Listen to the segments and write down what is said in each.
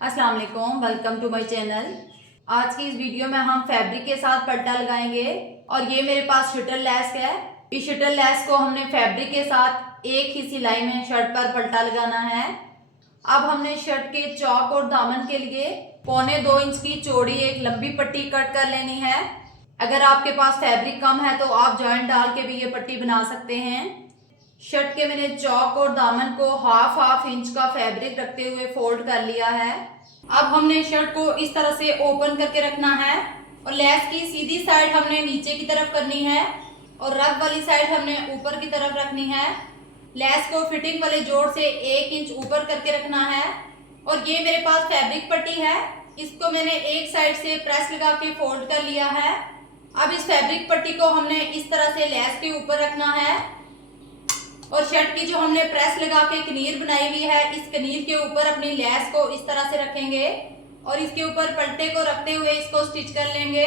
अस्सलाम वालेकुम, welcome to my channel. आज की इस वीडियो में हम फैब्रिक के साथ पट्टा लगाएंगे और ये मेरे पास शटल लैस है। इस शटल लैस को हमने फैब्रिक के साथ एक ही सिलाई में शर्ट पर पट्टा लगाना है। अब हमने शर्ट के चौक और दामन के लिए 1.25 इंच की चौड़ी एक लंबी पट्टी कट कर लेनी है। अगर आपके पास फैब्रिक कम है तो आप जॉइंट डाल के भी ये पट्टी बना सकते हैं। शर्ट के मैंने चौक और दामन को हाफ इंच का फैब्रिक रखते हुए फोल्ड कर लिया है। अब हमने शर्ट को इस तरह से ओपन करके रखना है और लेस की सीधी साइड हमने नीचे की तरफ करनी है और रग वाली साइड हमने ऊपर की तरफ रखनी है। लेस को फिटिंग वाले जोड़ से 1 इंच ऊपर करके रखना है। और ये मेरे पास फैब्रिक पट्टी है, इसको मैंने एक साइड से प्रेस लगा के फोल्ड कर लिया है। अब इस फैब्रिक पट्टी को हमने इस तरह से लेस के ऊपर रखना है और शर्ट की जो हमने प्रेस लगा के कनीर बनाई हुई है, इस कनीर के ऊपर अपनी लेस को इस तरह से रखेंगे और इसके ऊपर पलटे को रखते हुए इसको स्टिच कर लेंगे।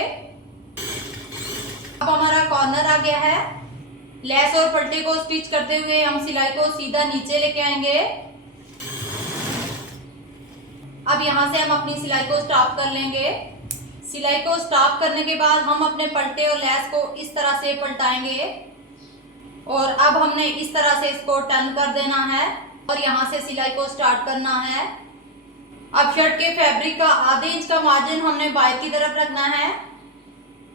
अब हमारा कॉर्नर आ गया है। लेस और पलटे को स्टिच करते हुए हम सिलाई को सीधा नीचे लेके आएंगे। अब यहाँ से हम अपनी सिलाई को स्टॉप कर लेंगे। सिलाई को स्टॉप करने के बाद हम अपने पलटे और लेस को इस तरह से पलटाएंगे और अब हमने इस तरह से इसको टर्न कर देना है और यहाँ से सिलाई को स्टार्ट करना है। अब शर्ट के फैब्रिक का आधे इंच का मार्जिन हमने बाहर की तरफ रखना है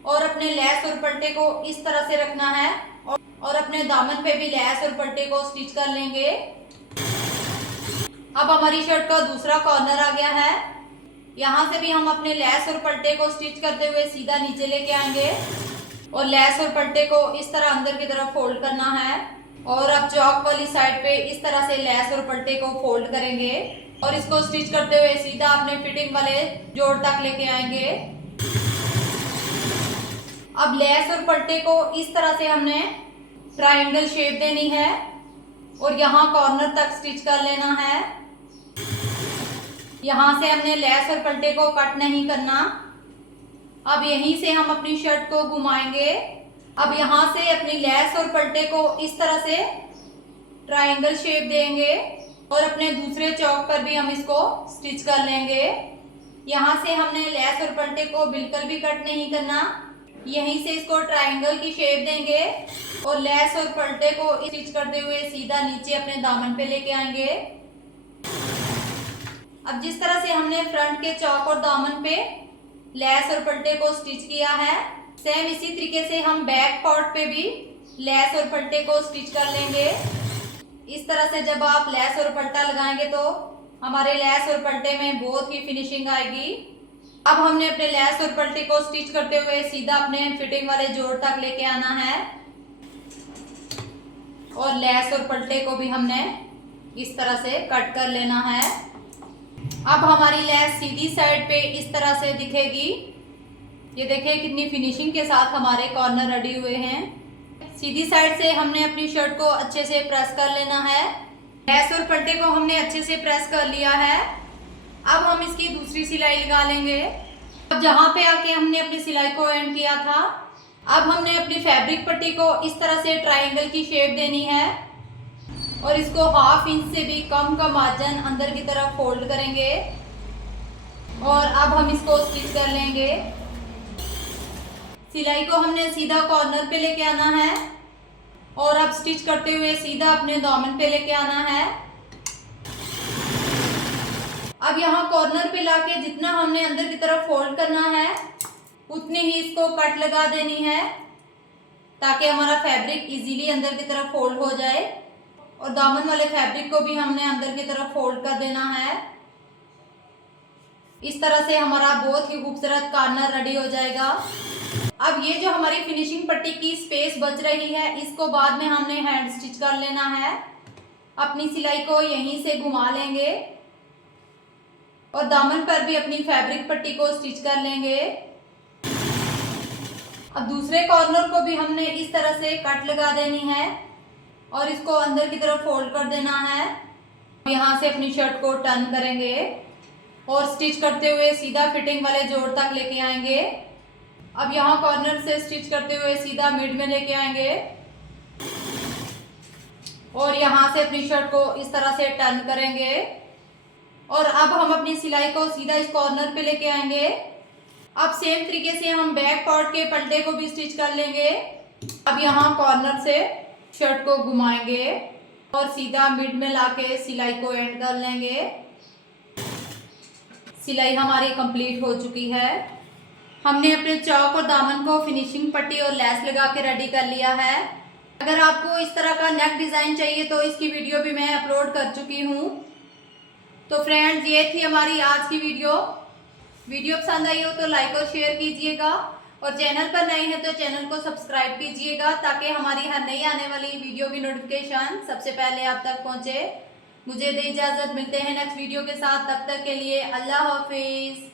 और अपने लेस और पलटे को इस तरह से रखना है और अपने दामन पे भी लेस और पलटे को स्टिच कर लेंगे। अब हमारी शर्ट का दूसरा कॉर्नर आ गया है। यहाँ से भी हम अपने लेस और पलटे को स्टिच करते हुए सीधा नीचे लेके आएंगे और लेस और पलटे को इस तरह अंदर की तरफ फोल्ड करना है और अब चौक वाली साइड पे इस तरह से लेस और पलटे को फोल्ड करेंगे और इसको स्टिच करते हुए सीधा अपने फिटिंग वाले जोड़ तक लेके आएंगे। अब लेस और पलटे को इस तरह से हमने ट्रायंगल शेप देनी है और यहाँ कॉर्नर तक स्टिच कर लेना है। यहाँ से हमने लेस और पलटे को कट नहीं करना। अब यहीं से हम अपनी शर्ट को घुमाएंगे। अब यहाँ से अपनी लेस और पलटे को इस तरह से ट्रायंगल शेप देंगे और अपने दूसरे चौक पर भी हम इसको स्टिच कर लेंगे। यहाँ से हमने लेस और पलटे को बिल्कुल भी कट नहीं करना, यहीं से इसको ट्रायंगल की शेप देंगे और लेस और पलटे को स्टिच करते हुए सीधा नीचे अपने दामन पे लेके आएंगे। अब जिस तरह से हमने फ्रंट के चौक और दामन पे लेस और पलटे को स्टिच किया है, सेम इसी तरीके से हम बैक पार्ट पे भी लेस और पलटे को स्टिच कर लेंगे। इस तरह से जब आप लेस और पलटा लगाएंगे तो हमारे लेस और पलटे में बहुत ही फिनिशिंग आएगी। अब हमने अपने लेस और पलटे को स्टिच करते हुए सीधा अपने फिटिंग वाले जोड़ तक लेके आना है और लेस और पलटे को भी हमने इस तरह से कट कर लेना है। अब हमारी लेस सीधी साइड पे इस तरह से दिखेगी। ये देखिए कितनी फिनिशिंग के साथ हमारे कॉर्नर रेडी हुए हैं। सीधी साइड से हमने अपनी शर्ट को अच्छे से प्रेस कर लेना है। लेस और पलटे को हमने अच्छे से प्रेस कर लिया है। अब हम इसकी दूसरी सिलाई लगा लेंगे। अब जहाँ पे आके हमने अपनी सिलाई को एंड किया था, अब हमने अपनी फैब्रिक पट्टी को इस तरह से ट्रायंगल की शेप देनी है और इसको ½ इंच से भी कम का मार्जिन अंदर की तरफ फोल्ड करेंगे और अब हम इसको स्टिच कर लेंगे। सिलाई को हमने सीधा कॉर्नर पे लेके आना है और अब स्टिच करते हुए सीधा अपने दामन पे लेके आना है। अब यहाँ कॉर्नर पे लाके जितना हमने अंदर की तरफ फोल्ड करना है उतनी ही इसको कट लगा देनी है ताकि हमारा फैब्रिक इजीली अंदर की तरफ फोल्ड हो जाए और दामन वाले फैब्रिक को भी हमने अंदर की तरफ फोल्ड कर देना है। इस तरह से हमारा बहुत ही खूबसूरत कॉर्नर रेडी हो जाएगा। अब ये जो हमारी फिनिशिंग पट्टी की स्पेस बच रही है, इसको बाद में हमने हैंड स्टिच कर लेना है। अपनी सिलाई को यहीं से घुमा लेंगे और दामन पर भी अपनी फैब्रिक पट्टी को स्टिच कर लेंगे। अब दूसरे कॉर्नर को भी हमने इस तरह से कट लगा देनी है और इसको अंदर की तरफ फोल्ड कर देना है। यहाँ से अपनी शर्ट को टर्न करेंगे और स्टिच करते हुए सीधा फिटिंग वाले जोड़ तक लेके आएंगे। अब यहाँ कॉर्नर से स्टिच करते हुए सीधा मिड में लेके आएंगे और यहाँ से अपनी शर्ट को इस तरह से टर्न करेंगे और अब हम अपनी सिलाई को सीधा इस कॉर्नर पे लेके आएंगे। अब सेम तरीके से हम बैक पार्ट के पलटे को भी स्टिच कर लेंगे। अब यहाँ कॉर्नर से शर्ट को घुमाएंगे और सीधा मिड में लाके सिलाई को एंड कर लेंगे। सिलाई हमारी कंप्लीट हो चुकी है। हमने अपने चौक और दामन को फिनिशिंग पट्टी और लेस लगा के रेडी कर लिया है। अगर आपको इस तरह का नेक डिज़ाइन चाहिए तो इसकी वीडियो भी मैं अपलोड कर चुकी हूँ। तो फ्रेंड्स, ये थी हमारी आज की वीडियो पसंद आई हो तो लाइक और शेयर कीजिएगा और चैनल पर नए हैं तो चैनल को सब्सक्राइब कीजिएगा ताकि हमारी हर नई आने वाली वीडियो की नोटिफिकेशन सबसे पहले आप तक पहुंचे। मुझे दे इजाज़त, मिलते हैं नेक्स्ट वीडियो के साथ। तब तक के लिए अल्लाह हाफिज़।